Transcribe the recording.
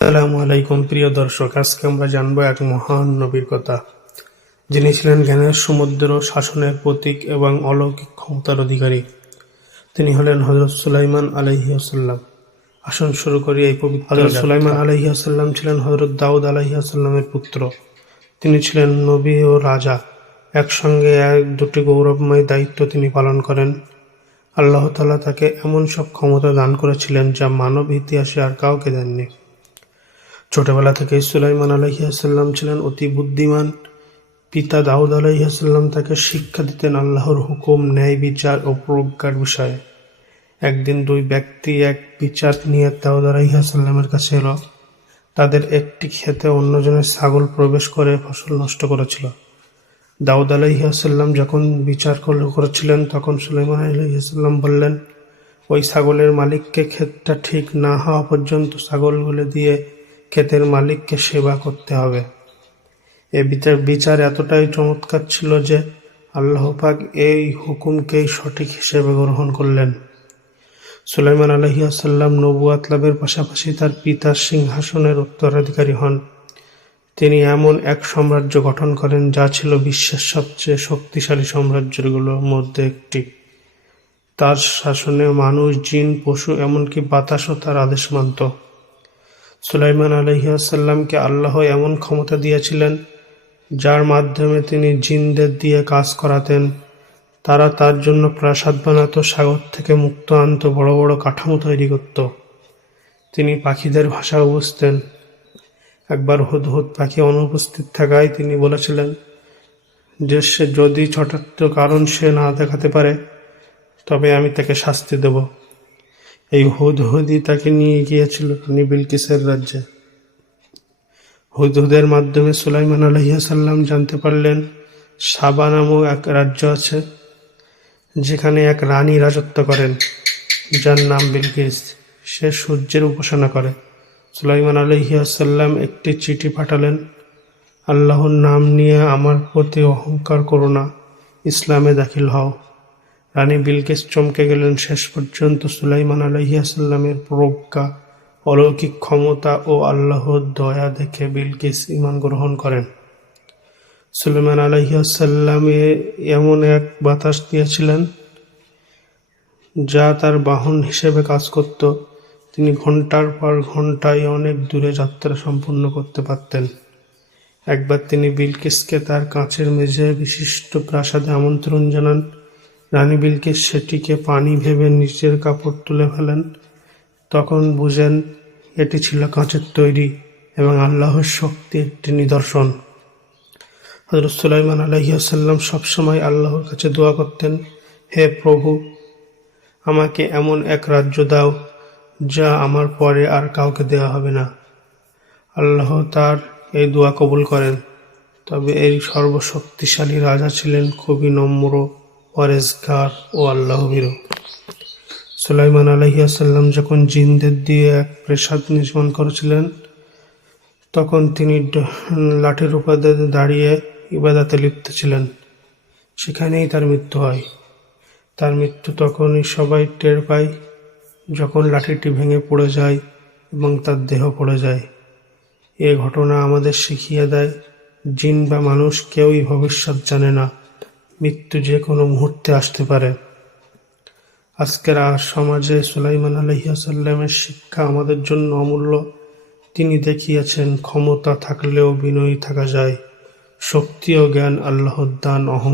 আসসালামু আলাইকুম প্রিয় দর্শক, আজকে আমরা জানবো এক মহান নবীর কথা, যিনি ছিলেন জ্ঞানের সমুদ্র, শাসনের প্রতীক এবং অলৌকিক ক্ষমতার অধিকারী। তিনি হলেন হযরত সুলাইমান আলাইহিসসালাম। আসুন শুরু করি এই পবিত্র যাত্রা। হযরত সুলাইমান আলাইহিসসালাম ছিলেন হযরত দাউদ আলাইহিসসালামের পুত্র। তিনি ছিলেন নবী ও রাজা, একসঙ্গে দুটি গৌরবময় দায়িত্ব তিনি পালন করেন। আল্লাহ তাআলা তাকে এমন সব ক্ষমতা দান করেছিলেন যা মানব ইতিহাসে আর কাউকে দেননি। ছোটবেলা থেকেই সুলাইমান আলাইহিসসালাম ছিলেন অতি বুদ্ধিমান। পিতা দাউদ আলাইহিসসালাম তাকে শিক্ষা দিতেন আল্লাহর হুকুম, ন্যায় বিচার ও প্রজ্ঞার বিষয়ে। একদিন দুই ব্যক্তি এক বিচার নিয়ে দাউদ আলাইহিসসালামের কাছে এলো। তাদের একটি ক্ষেতে অন্যজনের ছাগল প্রবেশ করে ফসল নষ্ট করেছিল। দাউদ আলাইহিসসালাম যখন বিচার করেছিলেন, তখন সুলাইমান আলাইহিসসালাম বললেন, ওই ছাগলের মালিককে ক্ষেতটা ঠিক না হওয়া পর্যন্ত ছাগলগুলো দিয়ে ক্ষেতের মালিককে সেবা করতে হবে। এ বিচার এতটাই চমৎকার ছিল যে আল্লাহ পাক এই হুকুমকেই সঠিক হিসেবে গ্রহণ করলেন। সুলাইমান আলাইহিসসালাম নবুয়াত লাভের পাশাপাশি তার পিতার সিংহাসনের উত্তরাধিকারী হন। তিনি এমন এক সাম্রাজ্য গঠন করেন যা ছিল বিশ্বের সবচেয়ে শক্তিশালী সাম্রাজ্যগুলোর মধ্যে একটি। তার শাসনে মানুষ, জিন, পশু এমনকি বাতাসও তার আদেশ মানত। সুলাইমান আলাইহিসসালামকে আল্লাহ এমন ক্ষমতা দিয়েছিলেন যার মাধ্যমে তিনি জিনদের দিয়ে কাজ করাতেন। তারা তার জন্য প্রাসাদ বানাত, সাগর থেকে মুক্ত আনত, বড় বড় কাঠামো তৈরি করত। তিনি পাখিদের ভাষাও বুঝতেন। একবার হুদহুদ পাখি অনুপস্থিত থাকায় তিনি বলেছিলেন যে সে যদি যথার্থ কারণ সে না দেখাতে পারে তবে আমি তাকে শাস্তি দেব। এই হুদহুদই তাকে নিয়ে গিয়েছিল রানী বিলকিসের রাজ্যে। হুদহুদের মাধ্যমে সুলাইমান আলাইহিসসালাম জানতে পারলেন সাবা নামক এক রাজ্য আছে, যেখানে এক রানী রাজত্ব করেন, যার নাম বিলকিস। সে সূর্যের উপাসনা করে। সুলাইমান আলাইহিসসালাম একটি চিঠি পাঠালেন, আল্লাহর নাম নিয়ে আমার প্রতি অহংকার করো না, ইসলামে দাখিল হও। রানী বিলকিস চমকে গেলেন। শেষ পর্যন্ত সুলাইমান আলাইহিসসালামের প্রজ্ঞা, অলৌকিক ক্ষমতা ও আল্লাহর দয়া দেখে বিলকিস ঈমান গ্রহণ করেন। সুলাইমান আলাইহিসসালাম এমন এক বাতাস দিয়েছিলেন যা তার বাহন হিসেবে কাজ করত। তিনি ঘন্টার পর ঘন্টায় অনেক দূরে যাত্রা সম্পন্ন করতে পারতেন। একবার তিনি বিলকিসকে তার কাঁচের মেঝে বিশিষ্ট প্রাসাদে আমন্ত্রণ জানান। রানী বিলকিস সেটিকে পানি ভেবে নিচের কাপড় তুলে ফেলেন। তখন বুঝেন এটি ছিল কাঁচের তৈরি এবং আল্লাহর শক্তি একটি নিদর্শন। হযরত সুলাইমান আলাইহিসসালাম সবসময় আল্লাহর কাছে দোয়া করতেন, হে প্রভু, আমাকে এমন এক রাজ্য দাও যা আমার পরে আর কাউকে দেওয়া হবে না। আল্লাহ তার এই দোয়া কবুল করেন। তবে এই সর্বশক্তিশালী রাজা ছিলেন খুবই নম্র, পরেজগার ও আল্লাহভীরু। সুলাইমান আলাইহিসসালাম যখন জিনদের দিয়ে এক প্রাসাদ নির্মাণ করেছিলেন, তখন তিনি লাঠির উপরে দাঁড়িয়ে ইবাদতে লিপ্ত ছিলেন। সেখানেই তার মৃত্যু হয়। তার মৃত্যু তখনই সবাই টের পায় যখন লাঠিটি ভেঙে পড়ে যায় এবং তার দেহ পড়ে যায়। এ ঘটনা আমাদের শিখিয়ে দেয়, জিন বা মানুষ কেউই ভবিষ্যৎ জানে না। মৃত্যু যে কোনো মুহূর্তে আসতে পারে। আজকের সমাজে সুলাইমান আলাইহিসসালামের শিক্ষা আমাদের জন্য অমূল্য। তিনি দেখিয়েছেন ক্ষমতা থাকলেও বিনয়ী থাকা যায়। শক্তি ও জ্ঞান আল্লাহর দান।